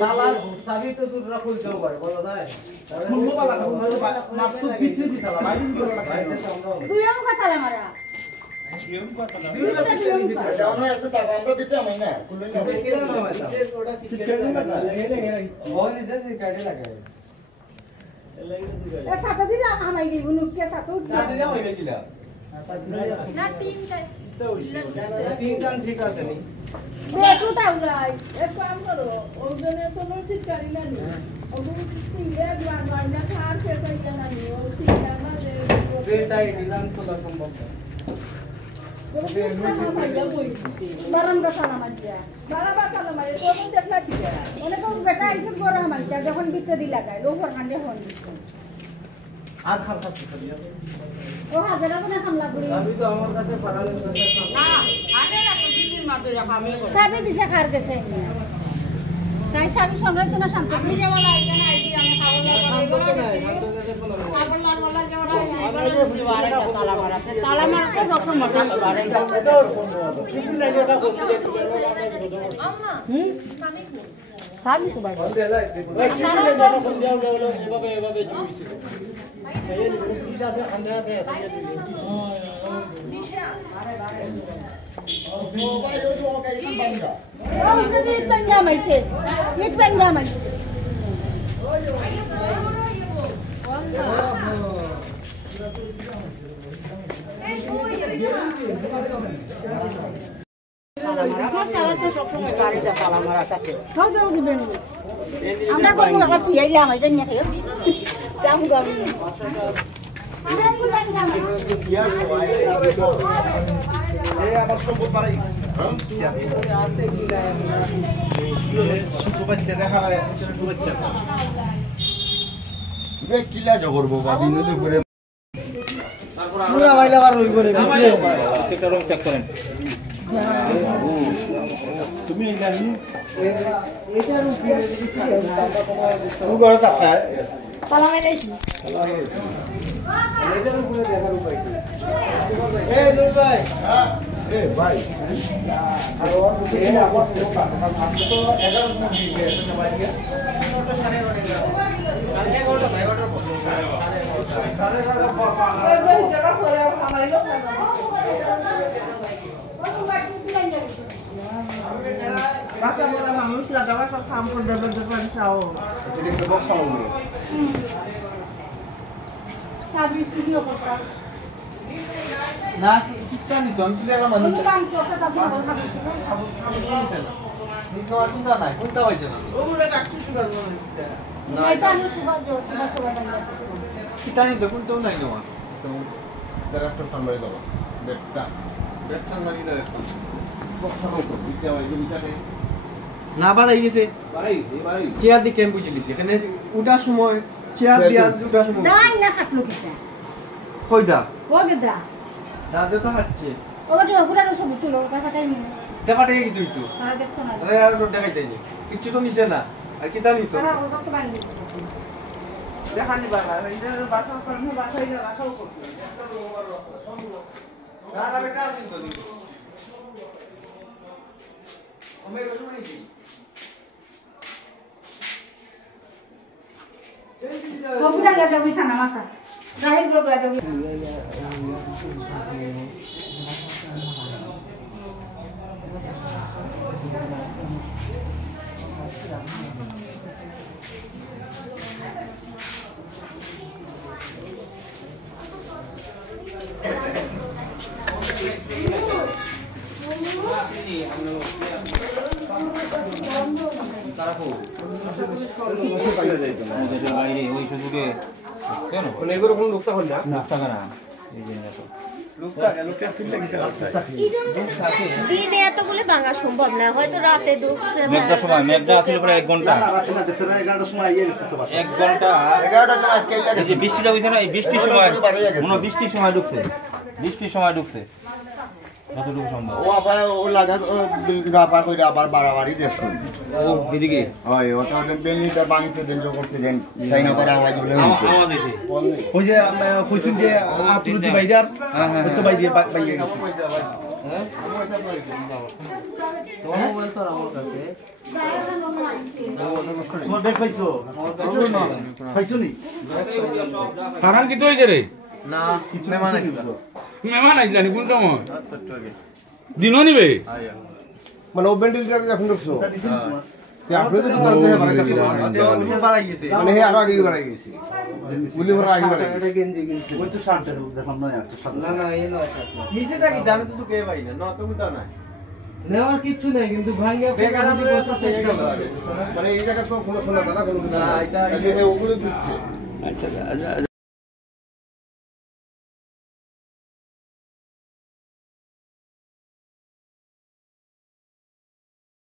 তালা চাবি তো তোরা খুলছেও পারে বলা যায় দুইও কথা মারা ঠিক আছে যখন বিক্রি দিলা গায় লোহর কাণ্ডে হন আর খাল খাচ্ছে ও হাজারা কোনে হামলা করি আমি তো আমার কাছে পারালেন না আগে না তো দিদির মাপে রাখা আমি সাবি দিছে খার গেছে তাই সাবি সংরক্ষণ না শান্ত আপনি যে বলা এখানে আইছি আমি খাবলার বলা তালা মারাতে ডক্টর মতে বাড়াই আম্মা সাবি তো বাড়ি এভাবে জুইছে এই নিশা আছে খান্ডা আছে নিশা ও ভাই ও তো ওকে একদম বাঙ্গা ও যদি বাঙ্গা মাইছে ইট বাঙ্গা মাইছে আমরা কোন জায়গা তুই আমার জানি না জাম গাম এই আমার সম্পদ বাড়াই আছে কি না ছোট বাচ্চা দেখা যায় ছোট বাচ্চা বে কিলা জগরবো বাবি নদী করে তারপর পুরা বাইলা বার হই করে একটা রং চেক করেন তুমি জানি এটার উপরে ও বড় কথা পালা মেলাইছি এটার উপরে দেখার উপায় কি এই দুই ভাই হ্যাঁ এ ভাই আর ওর এই আমার তো আমি তো 11 মিনিট দিয়ে এসে বাড়ি গিয়ে 11:30 মানুষ লাগাবা সব কাম করে দেবে দোকান চাও এটা একটু বসা হবে সাবি স্টুডিও করতে না কিটানি জন্তুলেরা মানুষ মাংস কথা বলবো নিতে কোনটা নাই কোনটা হইছে না ওগুলা ডাক্তার সুগার না এটা আমি সুগার কিটানি দেখুন তো নাই নেওয়া তো ডাক্তার ফান্ডারে দাও বেটা ডাক্তার মারি না বসা হবে বিদ্যা হয় বিদ্যাতে না বাড়াই গেছে বাড়াই চেয়ার দিয়ে ক্যাম্প বুঝে লিছি এখানে উঠার সময় চেয়ার দিয়ে উঠার সময় দাই না খাটলো কিটা কইদা ও গেদা দাদা তো হাঁটছে ওটা ওগুলা ছবি তুলো দেখাটাই মিলে দেখাটা কি তুই তো আর দেখতো না আরে আর দেখাইতে নি কিছু তো নিছে না আর কি তা নিতো আর ওটা তো বাইরে দেখানি বাবা এই বাসা করলে বাসায় যা রাখাও করতে না না বেটা আসিন তো তুই আমি বসে মাইছি কপুরা গেদা বিছা না মাথা রাহিল গো গেদা বাইরে ওই সুযোগে কেন এগুলো কোনো লোকটা হল না টাকা না এই জন্য লোকটা তুললে গিয়ে দিনে এতগুলো ভাঙা সম্ভব না হয়তো রাতে ঢুকছে মেঘটা সময় মেঘটা আসলে প্রায় 1 ঘন্টা 11টার সময় আইয়ে গেছে তো 1 ঘন্টা 11টার সময় আজকে এই যে বৃষ্টিটা হইছে না এই বৃষ্টির সময় মনে বৃষ্টির সময় ঢুকছে যতটুকু সম্ভব ও আবার ও লাগা গাপা করে আবার বাড়াবাড়ি দেখছেন ও এদিকে হয় ও তো বেলিটা বাংতে দেন করতে দেন তাই না করে আওয়াজ বলে আওয়াজ এসে ওই যে কইছেন যে আতুরতি বাইদার ওই তো বাইরে বাইরে গেছে তোমার ব্যাগ পাইছো পাইছো নি হারান কি হয়েছে রে না কিছু মেহমান আইছিল মেহমান আইছিলেন কোন সময় দিনও নিবে মানে ও বেন্ডিলটা যখন ঢুকছো আপনি তো ভিতর থেকে বাড়াই গেছে মানে হে আরো আগে বাড়াই গেছে গুলি ভরা আগে বাড়াই গেছে গেঞ্জি গেঞ্জি ওই তো শার্টের দেখুন না একটা না না এই নয় নিচেটা কি দামে তো কে পাই না তো তো না নেওয়ার কিছু নাই কিন্তু ভাঙিয়া বেকার যদি বসার চেষ্টা করে মানে এই জায়গা তো কোনো শোনা দাদা কোনো না এটা ওগুলো দিচ্ছে আচ্ছা